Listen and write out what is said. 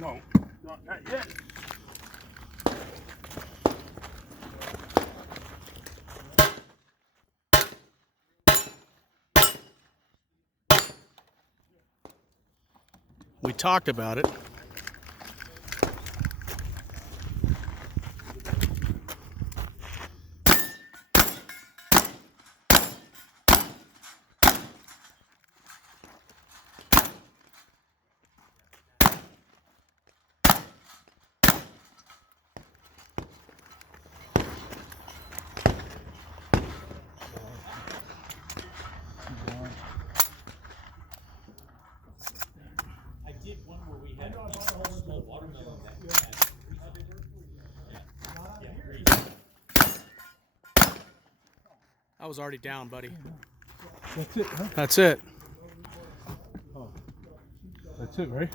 No, not yet. We talked about it. I did one where we had a small watermelon that we had. I was already down, buddy. That's it, huh? That's it. Oh, that's it, right?